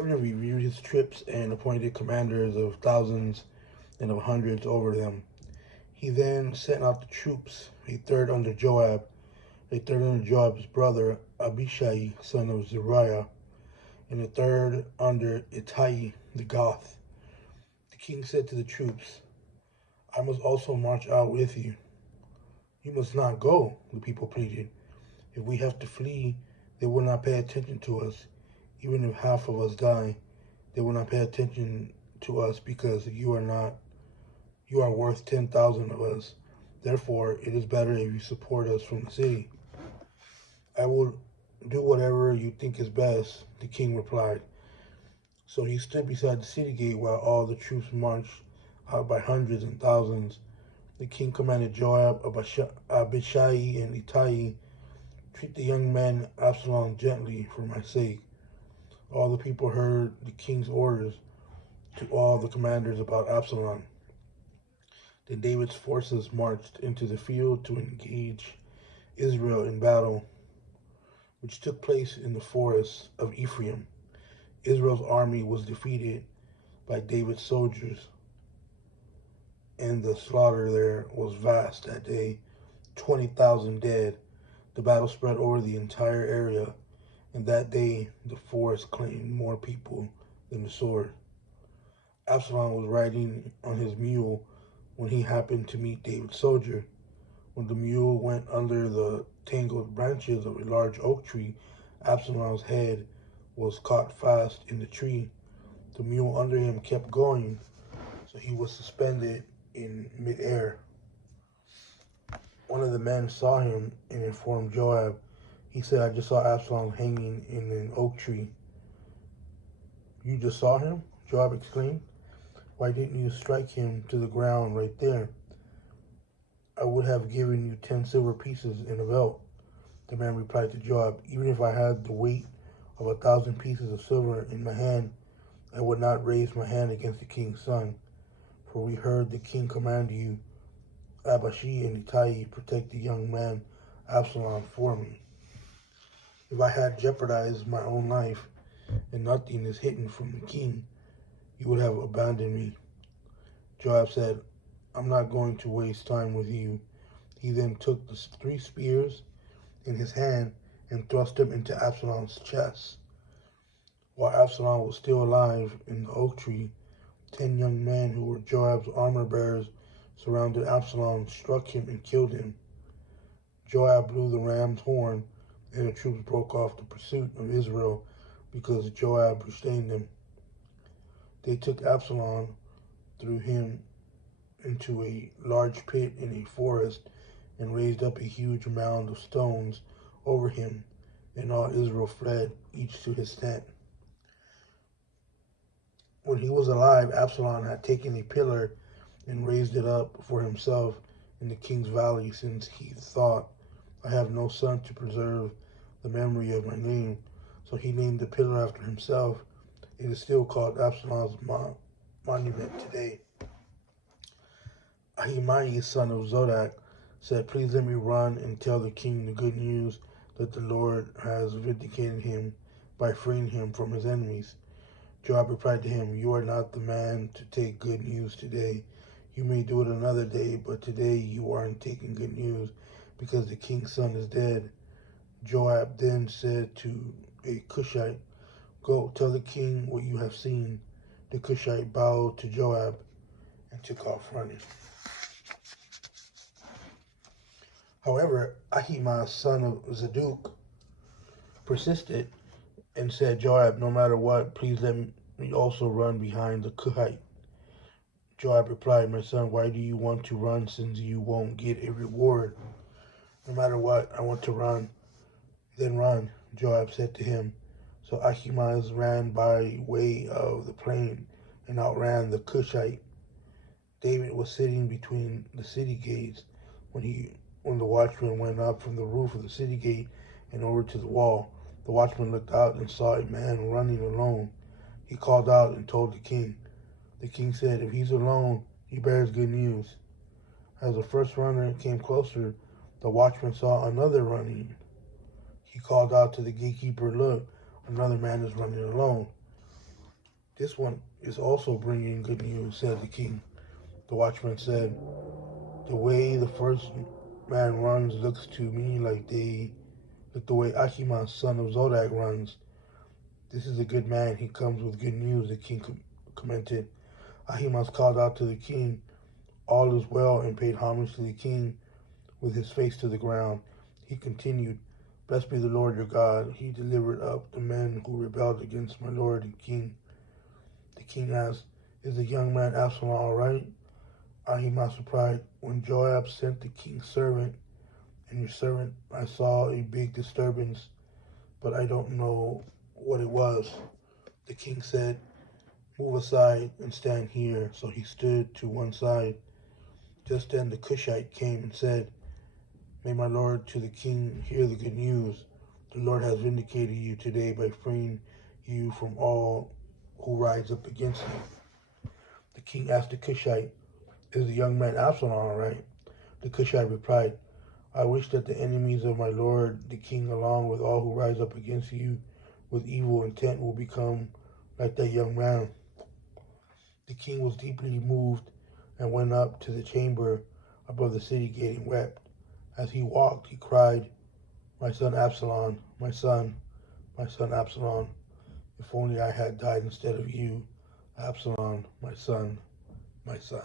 David reviewed his troops and appointed commanders of thousands and of hundreds over them. He then sent out the troops, a third under Joab, a third under Joab's brother Abishai, son of Zeruiah, and a third under Ittai the Goth. The king said to the troops, "I must also march out with you." "You must not go," the people pleaded. "If we have to flee, they will not pay attention to us. Even if half of us die, they will not pay attention to us because you are worth 10,000 of us. Therefore, it is better if you support us from the city." "I will do whatever you think is best," the king replied. So he stood beside the city gate while all the troops marched out by hundreds and thousands. The king commanded Joab, Abishai, and Ittai, "Treat the young man Absalom gently for my sake." All the people heard the king's orders to all the commanders about Absalom. Then David's forces marched into the field to engage Israel in battle, which took place in the forests of Ephraim. Israel's army was defeated by David's soldiers, and the slaughter there was vast that day, 20,000 dead. The battle spread over the entire area, and that day the forest claimed more people than the sword. Absalom was riding on his mule when he happened to meet David's soldier. When the mule went under the tangled branches of a large oak tree, Absalom's head was caught fast in the tree. The mule under him kept going, so he was suspended in midair. One of the men saw him and informed Joab. He said, "I just saw Absalom hanging in an oak tree." "You just saw him?" Joab exclaimed. "Why didn't you strike him to the ground right there?" "I would have given you 10 silver pieces in a belt." The man replied to Joab, "Even if I had the weight of 1,000 pieces of silver in my hand, I would not raise my hand against the king's son. For we heard the king command you, Abishai and Ittai, protect the young man Absalom for me. If I had jeopardized my own life, and nothing is hidden from the king, you would have abandoned me." Joab said, "I'm not going to waste time with you." He then took the 3 spears in his hand and thrust them into Absalom's chest. While Absalom was still alive in the oak tree, 10 young men who were Joab's armor bearers surrounded Absalom, struck him, and killed him. Joab blew the ram's horn, and the troops broke off the pursuit of Israel because Joab restrained them. They took Absalom, threw him into a large pit in a forest, and raised up a huge mound of stones over him, and all Israel fled, each to his tent. When he was alive, Absalom had taken a pillar and raised it up for himself in the king's valley, since he thought, "I have no son to preserve the memory of my name." So he named the pillar after himself. It is still called Absalom's monument today. Ahimaaz, son of Zodok, said, "Please let me run and tell the king the good news that the Lord has vindicated him by freeing him from his enemies." Joab replied to him, "You are not the man to take good news today. You may do it another day, but today you aren't taking good news because the king's son is dead." Joab then said to a Cushite, "Go, tell the king what you have seen." The Cushite bowed to Joab and took off running. However, Ahimaaz, son of Zadok, persisted and said, "Joab, no matter what, please let me also run behind the Cushite." Joab replied, "My son, why do you want to run since you won't get a reward?" "No matter what, I want to run." "Then run," Joab said to him. So Ahimaaz ran by way of the plain and outran the Cushite. David was sitting between the city gates when the watchman went up from the roof of the city gate and over to the wall. The watchman looked out and saw a man running alone. He called out and told the king. The king said, "If he's alone, he bears good news." As the first runner came closer, the watchman saw another running. He called out to the gatekeeper, "Look, another man is running alone." This one is also bringing good news, said the king. The watchman said, the way the first man runs looks to me like the way Ahimaaz, son of Zodok, runs. This is a good man. He comes with good news, the king commented. Ahimaaz called out to the king, all is well, and paid homage to the king with his face to the ground. He continued, blessed be the Lord your God. He delivered up the men who rebelled against my lord and king. The king asked, is the young man Absalom all right? Ahimaaz replied, when Joab sent the king's servant and your servant, I saw a big disturbance, but I don't know what it was. The king said, move aside and stand here. So he stood to one side. Just then the Cushite came and said, may my lord to the king hear the good news. The Lord has vindicated you today by freeing you from all who rise up against you. The king asked the Cushite, is the young man Absalom all right? The Cushite replied, I wish that the enemies of my lord the king, along with all who rise up against you with evil intent, will become like that young man. The king was deeply moved and went up to the chamber above the city gate and wept. As he walked, he cried, my son Absalom, my son Absalom, if only I had died instead of you, Absalom, my son, my son.